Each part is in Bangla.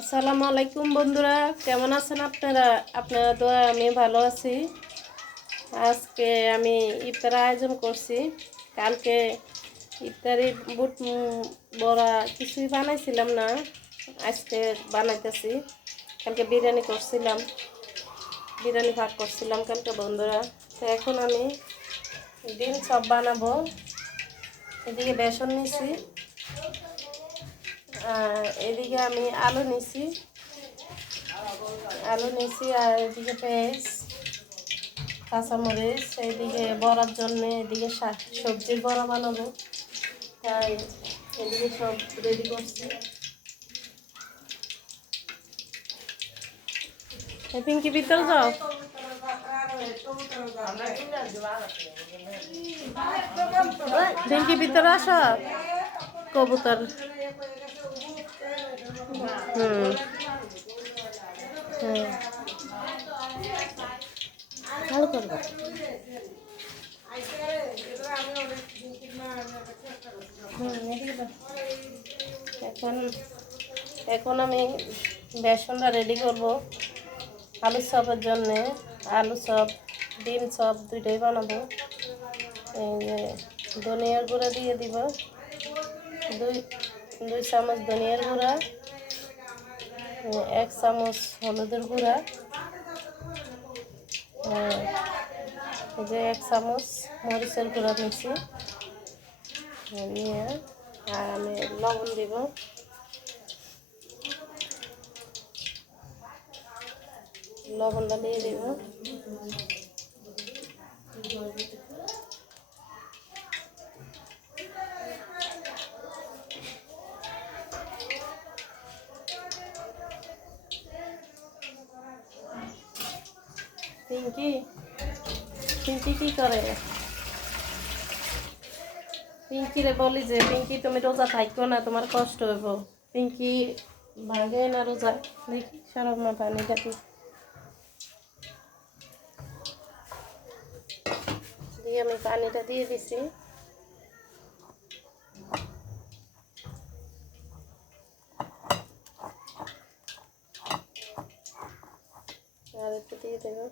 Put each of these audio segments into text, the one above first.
আসসালামু আলাইকুম বন্ধুরা, কেমন আছেন আপনারা? আপনারা তো আমি ভালো আছি। আজকে আমি ইফতার আয়োজন করছি। কালকে ইফতারি বুট বড়া কিছুই বানাইছিলাম না, আজকে বানাইতেছি। কালকে বিরিয়ানি করছিলাম, বিরিয়ানি ভাগ করছিলাম কালকে বন্ধুরা। তো এখন আমি ডিম সব বানাবো। এদিকে বেসন আর এদিকে আমি আলু নিছি। আলু নিছি আর এদিকে পেঁয়াজ, কাঁচামরিচ এইদিকে বড়ার জন্য এদিকে শাক- সবজির বড়া বানাবো। তাই এদিকে সব রেডি করছি। পিঙ্কি ভিতর যাও। পিঙ্কি ভিতরে আসো। কবুতর। হুম করব। এখন এখন আমি বেসনটা রেডি করব। আলু চপের জন্যে। আলু চপ, ডিম চপ দুইটাই বানাবো। এই যে ধনিয়ার গুঁড়া দিয়ে দিব। দুই দুই চামচ ধনিয়ার গুঁড়া। এক চামচ হলুদের গুঁড়া। এই যে এক চামচ মরিচের গুঁড়া নিয়েছি নিয়ে আর আমি লবণ দিব। লবণটা দিয়ে দিব পিঙ্কি পিঙ্কি কি করে? পিঙ্কিরে বলি যে, পিঙ্কি, তুমি রোজা থাকো না, তোমার কষ্ট হইব। পিঙ্কি ভাঙে না রোজা? দেখি, সরব মা পানি কাটি দিয়ে আমি পানিটা দিয়ে দিছি আর একটু দিয়ে দেবো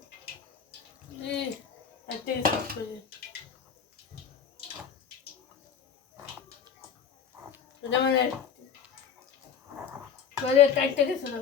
মানে কাটতে গেছিল।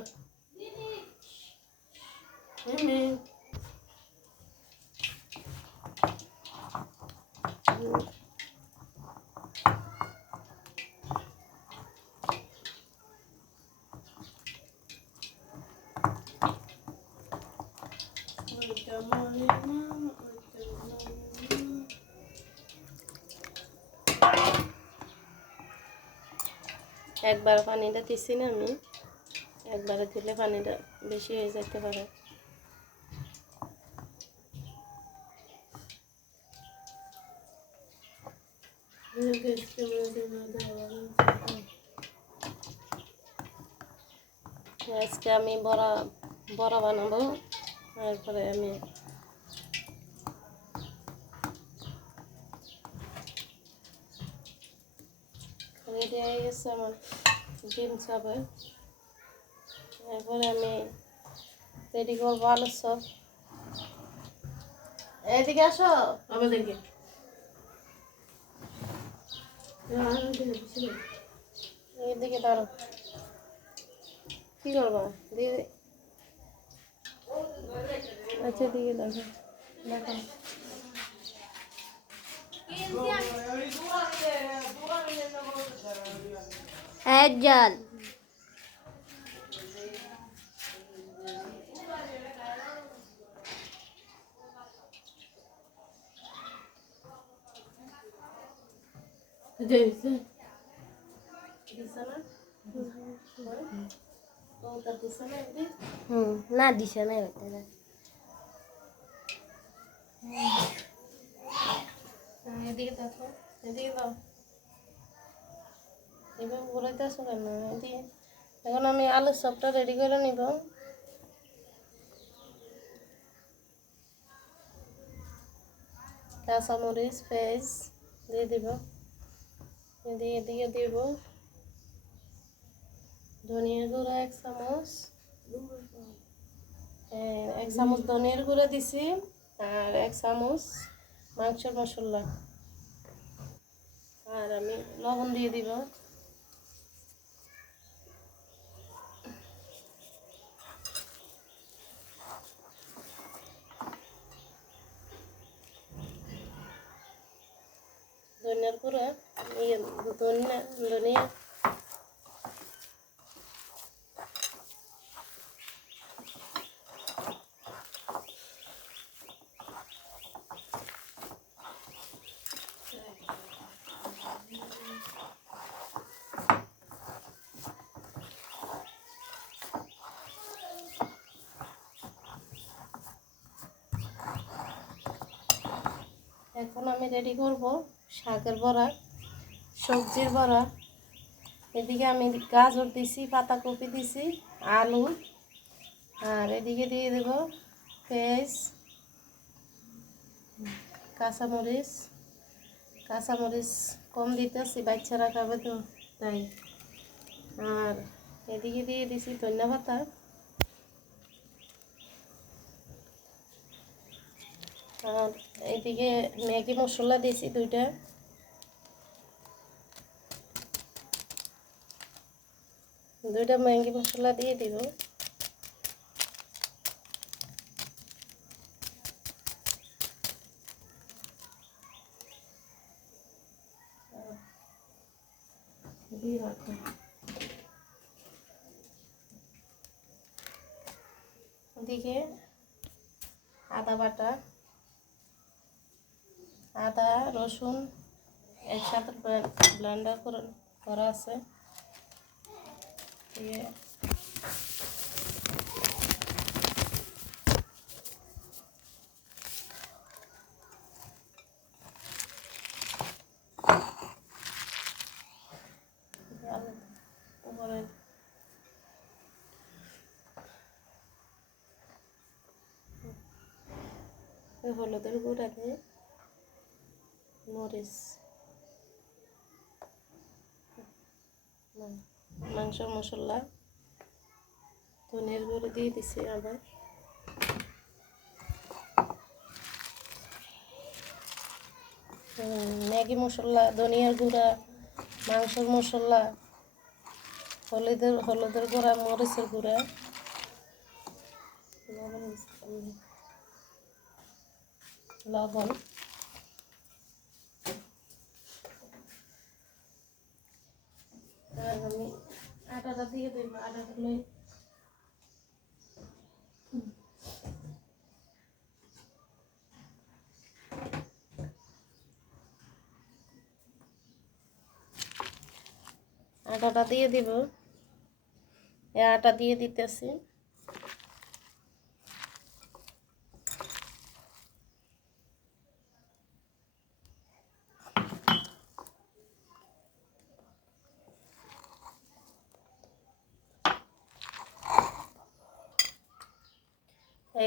একবার পানিটা দিছি না আমি। একবারে দিলে পানিটা বেশি হয়ে যেতে পারে। আজকে আমি বড়া বড়া বানাবো। তারপরে আমি রেডি হয়ে গেছে আমার ডিম চাপে এরপরে আমি রেডি করব আলুর চপ এদিকে আসো। দেখি। এদিকে দাঁড়ো কি করবা? দিদি আচ্ছা দিকে দেখো দেখো এক জল না বউটা দিছে না একদিন হুম না দিছে না ওইটা না। এদিকে দেখো এদিকে দাও এবার বলাইতে আসো কেন এদিকে এখন আমি আলুর চপটা রেডি করে নিব কাঁচামরিচ পেঁয়াজ দিয়ে দিব এদিকে দিয়ে দিব। ধনিয়ার গুঁড়া এক চামচ। হ্যাঁ, এক চামচ ধনিয়ার গুঁড়া দিছি আর এক চামচ মাংসের মশলা। আর আমি লবণ দিয়ে দিব। ধনিয়ার গুঁড়া ইয়ে ধনিয়া ধনিয়া। এখন আমি রেডি করব। শাকের বড়া, সবজির বড়া। এদিকে আমি গাজর দিছি, পাতাকপি দিছি, আলু। আর এদিকে দিয়ে দেব পেঁয়াজ, কাঁচামরিচ। কাঁচামরিচ কম দিতেছি, বাচ্চারা খাবে তো, তাই। আর এদিকে দিয়ে দিছি ধনিয়া আর এদিকে ম্যাগি মশলা দিয়েছি দুইটা। দুইটা ম্যাগি মশলা দিয়ে দিব দিয়ে রাখো ওদিকে আদা বাটা আদা রসুন একসাথে ব্লেন্ডার করে করা আছে। দিয়ে হলুদের গুঁড়া দিয়ে মরিচ। মা- মাংসের মশলা। ধনের গুঁড়ো দিয়ে দিছি আবার। ম্যাগি মশলা, ধনিয়ার গুঁড়া, মাংসের মশলা, হলুদের হলুদের গুঁড়া, মরিচের গুঁড়া। লবণ। আমি। আটাটা দিয়ে দেবো আটাটা লই আটাটা দিয়ে দিব আটা দিয়ে দিতেছি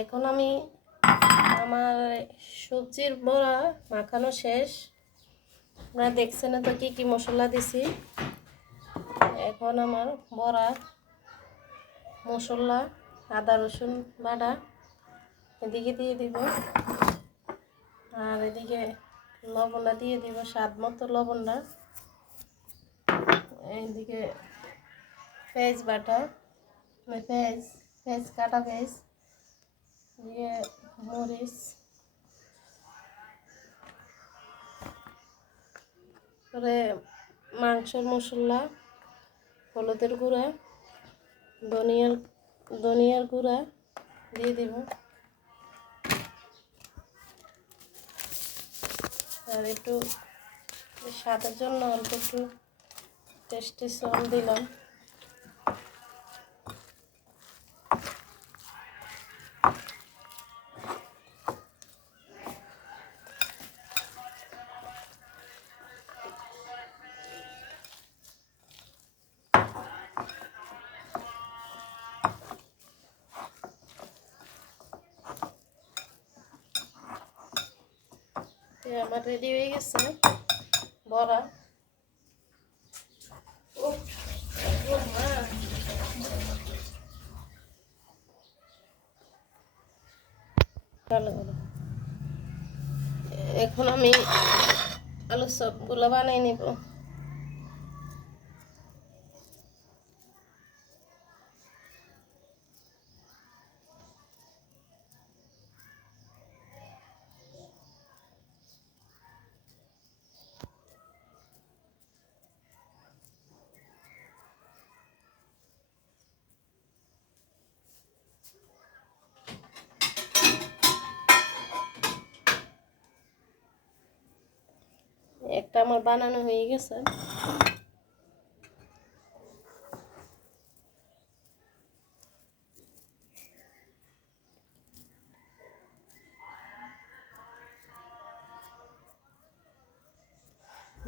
এখন আমি আমার সবজির বড়া মাখানো শেষ। আপনারা দেখছেন তো কি কি মশলা দিছি। এখন আমার বড়া, মশলা, আদা, রসুন বাটা এদিকে দিয়ে দিব। আর এদিকে লবণটা দিয়ে দিব, স্বাদ মতো লবণটা। এইদিকে পেঁয়াজ বাটা মানে পেঁয়াজ পেঁয়াজ কাটা পেঁয়াজ। দিয়ে মরিচ পরে মাংসের মশলা হলুদের গুঁড়া ধনিয়ার ধনিয়ার গুঁড়া দিয়ে দিব। আর একটু স্বাদের জন্য অল্প একটু টেস্টি সল দিলাম। যে আমার রেডি হয়ে গেছে বড়া। ও মা। এখন আমি আলু সবগুলো বানিয়ে নিব। একটা আমার বানানো হয়ে গেছে।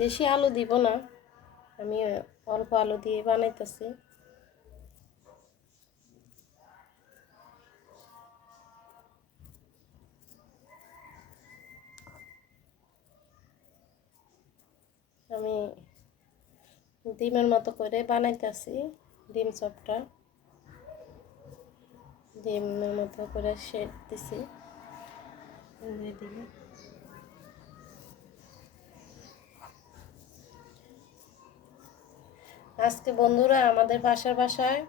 বেশি আলু দিব না আমি অল্প আলু দিয়ে বানাইতেছি। আমি ডিমের মতো করে বানাইতেছি, ডিম চপটা। ডিমের মতো করে শেড দিছি। আজকে বন্ধুরা আমাদের বাসার বাসায়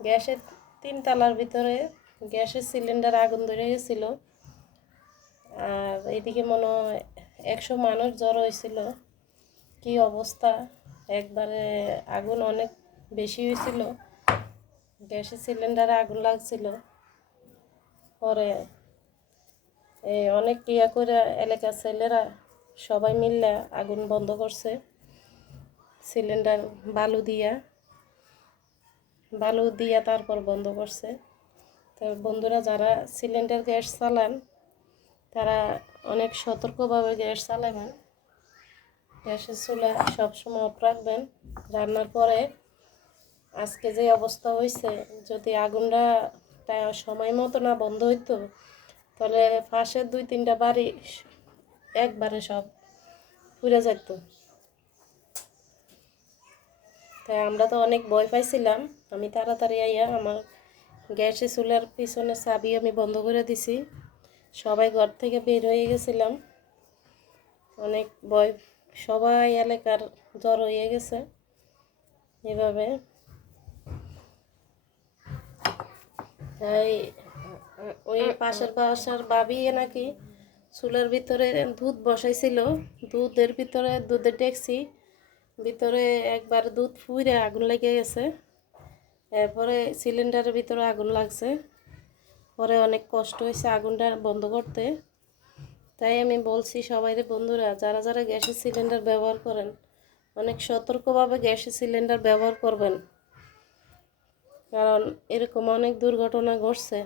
গ্যাসের তিন তালার ভিতরে গ্যাসের সিলিন্ডার আগুন ধরে গেছিল। আর এদিকে মনে হয় একশো মানুষ জ্বর হয়েছিল। কি অবস্থা? একবারে আগুন অনেক বেশি হয়েছিল। গ্যাসের সিলিন্ডারে আগুন লাগছিল। পরে অনেক ইয়া করে এলাকার ছেলেরা সবাই মিললে আগুন বন্ধ করছে। সিলিন্ডার, বালু দিয়া। বালু দিয়া তারপর বন্ধ করছে। তো বন্ধুরা, যারা সিলিন্ডার গ্যাস চালান, তারা অনেক সতর্কভাবে গ্যাস চালাবেন। গ্যাসের চুলা সবসময় অফ রাখবেন। রান্নার পরে আজকে যে অবস্থা হয়েছে, যদি আগুনটা সময় মতো না বন্ধ হইতো, তাহলে পাশের দুই তিনটা বাড়ি একবারে সব পুড়ে যেত। তাই আমরা তো অনেক ভয় পাইছিলাম। আমি তাড়াতাড়ি আইয়া আমার গ্যাসের চুলার পিছনে চাবি আমি বন্ধ করে দিছি। সবাই ঘর থেকে বের হয়ে গেছিলাম। অনেক ভয় সবাই এলাকার জ্বর হয়ে গেছে এভাবে। তাই ওই পাশের বাসার বাবি নাকি চুলার ভিতরে দুধ বসাইছিল দুধের ভিতরে দুধের ডেকছি ভিতরে একবার দুধ ফুইরে আগুন লেগে গেছে। এরপরে সিলিন্ডারের ভিতরে আগুন লাগছে। পরে অনেক কষ্ট হয়েছে আগুনটা বন্ধ করতে। তাই আমি বলছি সবাইরে, বন্ধুরা, যারা যারা গ্যাসের সিলিন্ডার ব্যবহার করেন, অনেক সতর্কভাবে গ্যাসের সিলিন্ডার ব্যবহার করবেন। কারণ এরকম অনেক দুর্ঘটনা ঘটছে।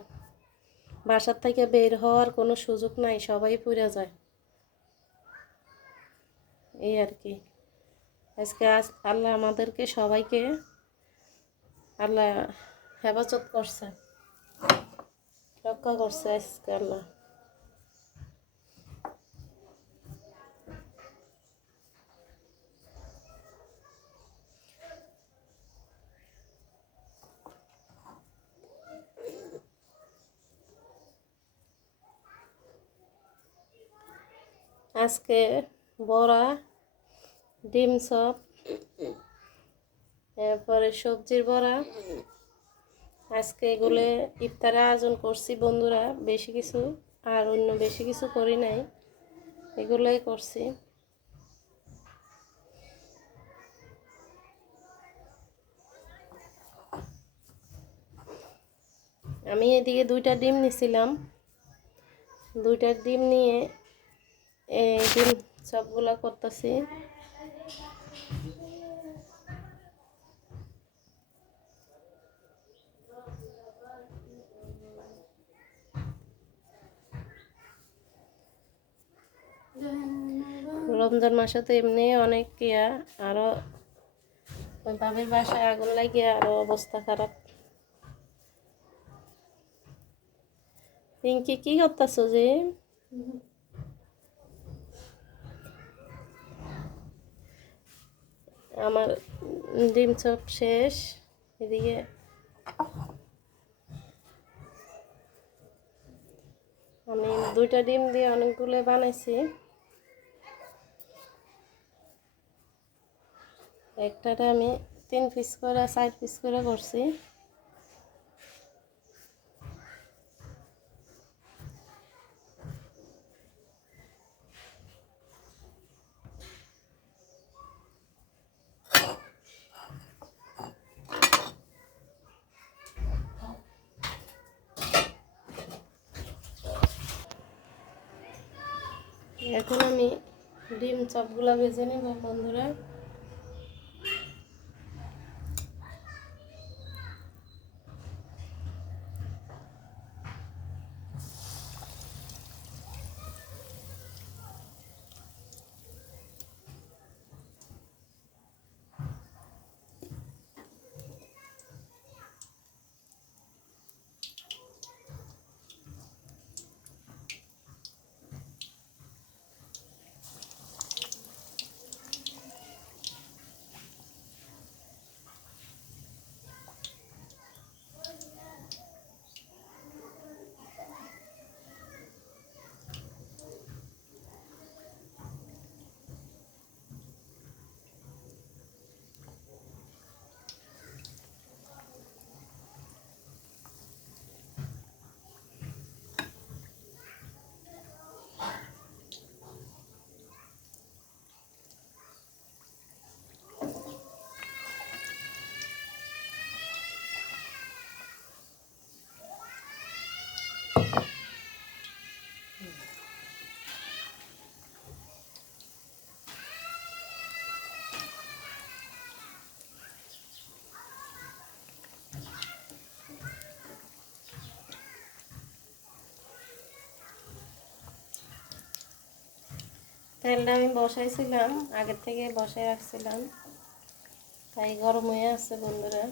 বাসার থেকে বের হওয়ার কোনো সুযোগ নাই, সবাই পুড়ে যায়। এই আর কি। আজকে আজ আল্লাহ আমাদেরকে সবাইকে আল্লাহ হেফাজত করছে। রক্ষা করছে আজকে আল্লাহ আজকে বড়া ডিম চপ এরপরে সবজির বড়া আজকে এগুলো ইফতারে আয়োজন করছি বন্ধুরা, বেশি কিছু আর অন্য বেশি কিছু করি নাই। এগুলোই করছি। আমি এদিকে দুইটা ডিম নিছিলাম। দুইটা ডিম নিয়ে এই ডিম সবগুলা করতেছি। রমজান মাসে তো এমনি অনেক ইয়া, আরও বাবির বাসায় আগুন লাগিয়ে আরও অবস্থা খারাপ। পিঙ্কি, কি করতেছো যে আমার ডিম চপ শেষ, এদিকে আমি দুইটা ডিম দিয়ে অনেকগুলো বানাইছি। একটাতে আমি তিন পিস করে, চার পিস করে করছি। এখন আমি ডিম চপগুলো ভেজে নিব, বন্ধুরা। তেলটা আমি বসাইছিলাম আগের থেকে বসাই রাখছিলাম। তাই গরম হয়ে আছে বন্ধুরা।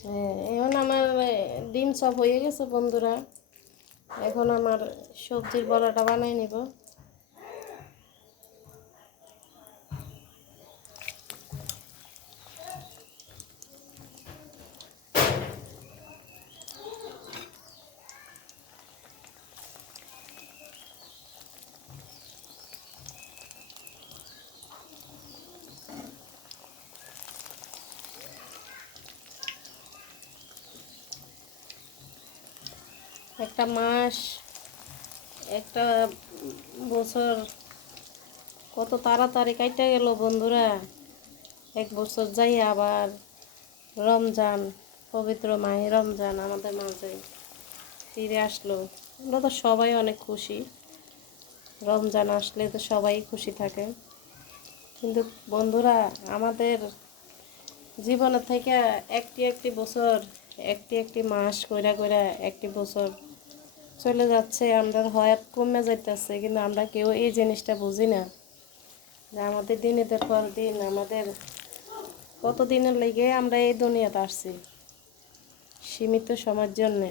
এখন আমার ডিম সব হয়ে গেছে বন্ধুরা। এখন আমার সবজির বড়াটা বানাই নিব। একটা মাস, একটা বছর, কত তাড়াতাড়ি কাইটা গেল বন্ধুরা। এক বছর যাই আবার রমজান, পবিত্র মাহে রমজান আমাদের মাঝে ফিরে আসলো। আমরা তো সবাই অনেক খুশি। রমজান আসলে তো সবাই খুশি থাকে। কিন্তু বন্ধুরা, আমাদের জীবনের থেকে একটি একটি বছর, একটি একটি মাস কইরা কইরা একটি বছর চলে যাচ্ছে, আমরা হয়াত কমে যাইতেছে, কিন্তু আমরা কেউ এই জিনিসটা বুঝি না। যে আমাদের দিনেদের পর দিন, আমাদের কত দিনের লেগে আমরা এই দুনিয়াতে আসছি? সীমিত সময়ের জন্যে।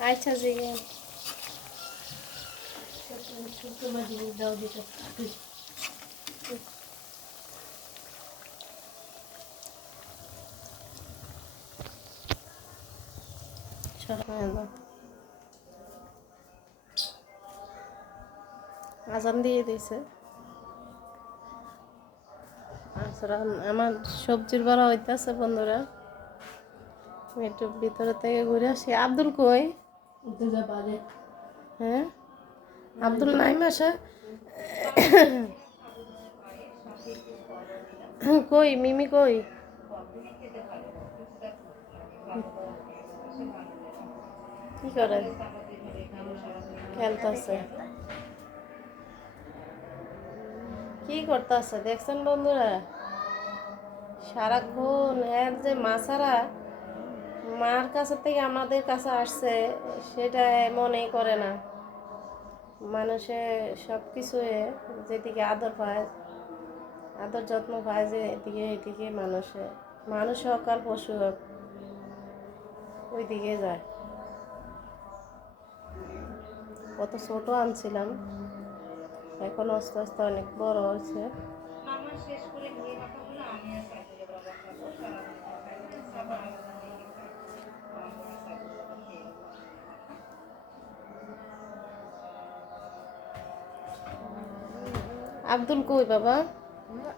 Ayça Zeynep. আজান দিয়ে দিয়েছে আমার সবজির বড়া হইতেছে বন্ধুরা একটু ভিতরে থেকে ঘুরে আসি। আব্দুল কই? হ্যাঁ? আব্দুল নাই মাসে কই মিমি কই? কি করে? খেলতেছে। কি করতেছে? দেখছেন বন্ধুরা? সারাক্ষণ এর যে মাছারা মার কাছে থেকে আমাদের কাছে আসছে, সেটা মনেই করে না। মানুষে সব কিছু যেদিকে আদর পায়, আদর যত্ন পায় যে এদিকে এদিকে মানুষে, মানুষ হোক আর পশু হোক ওই দিকে যায়। কত ছোট আনছিলাম, এখন আস্তে আস্তে অনেক বড় হয়েছে। আব্দুল কই বাবা?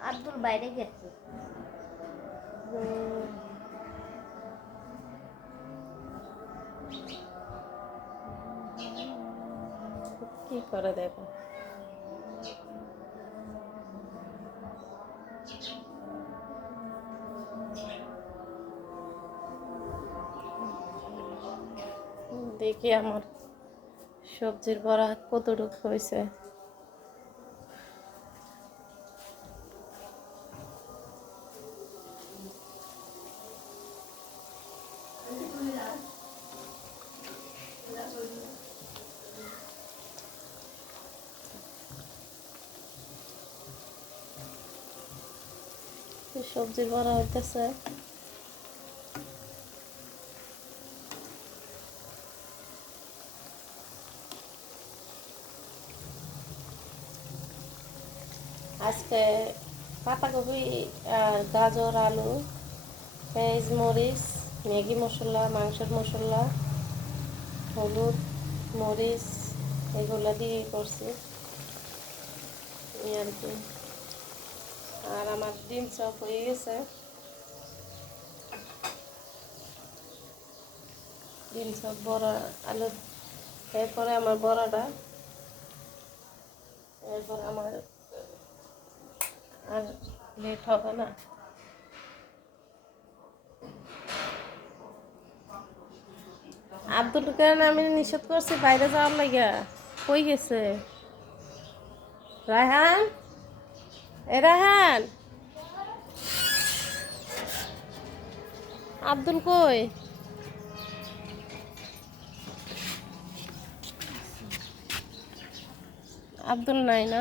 আব্দুল বাইরে গেছে। কি করে দেখো? দেখি আমার সবজির বড়া কতটুকু হয়েছে। সবজির বড়া হইতেছে। আজকে পাতাকপি আর গাজর, আলু, পেঁয়াজ, মরিচ, ম্যাগি মশলা, মাংসের মশলা, হলুদ, মরিচ, এগুলো দিয়ে করছি। আর কি। আমার ডিম চপ হয়ে গেছে। ডিম চপ বড়া আলু, এরপরে আমার বড়াটা, এরপর আমার, আর লেট হবে না। আব্দুল কারণ আমি নিষেধ করছি, বাইরে যাওয়ার লাগিয়া কই গেছে? রায়হান? এ রায়হান? আব্দুল কই? আব্দুল নাই না?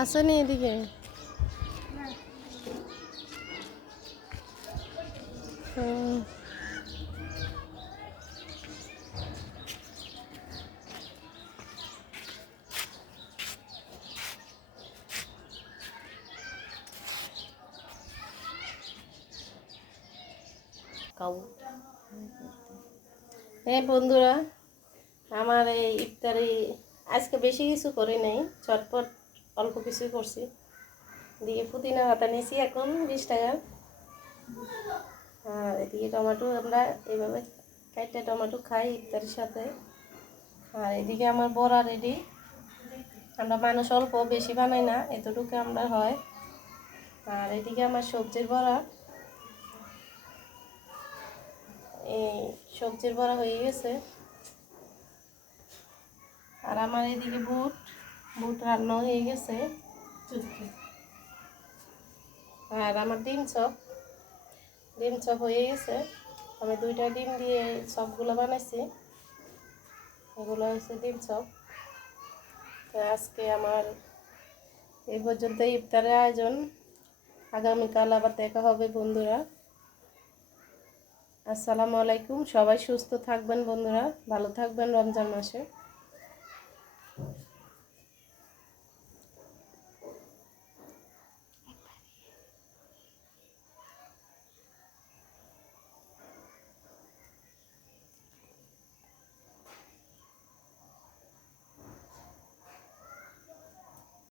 আসেনি এদিকে। হ্যাঁ বন্ধুরা, আমার এই ইফতারি আজকে বেশি কিছু করি নাই চটপট অল্প কিছুই করছি। দিয়ে পুদিনা পাতা নিয়েছি এখন, বিশ টাকার আর এদিকে টমেটো আমরা এইভাবে কাইটে টমেটো খাই ইফতারির সাথে। আর এদিকে আমার বড়া রেডি আমরা মানুষ অল্প, বেশি বানাই না, এতটুকু আমরা হয়। আর এদিকে আমার সবজির বড়া। এই সবজির বড়া হয়ে গেছে। আর আমার এদিকে বুট বুট রান্না হয়ে গেছে। আর আমার ডিম চপ ডিম চপ হয়ে গেছে। আমি দুইটা ডিম দিয়ে চপগুলো বানাইছি। এগুলো হচ্ছে ডিম চপ। তো আজকে আমার এই পর্যন্ত ইফতারের আয়োজন। আগামীকাল আবার দেখা হবে বন্ধুরা। আসসালামু আলাইকুম। সবাই সুস্থ থাকবেন বন্ধুরা। ভালো থাকবেন রমজান মাসে।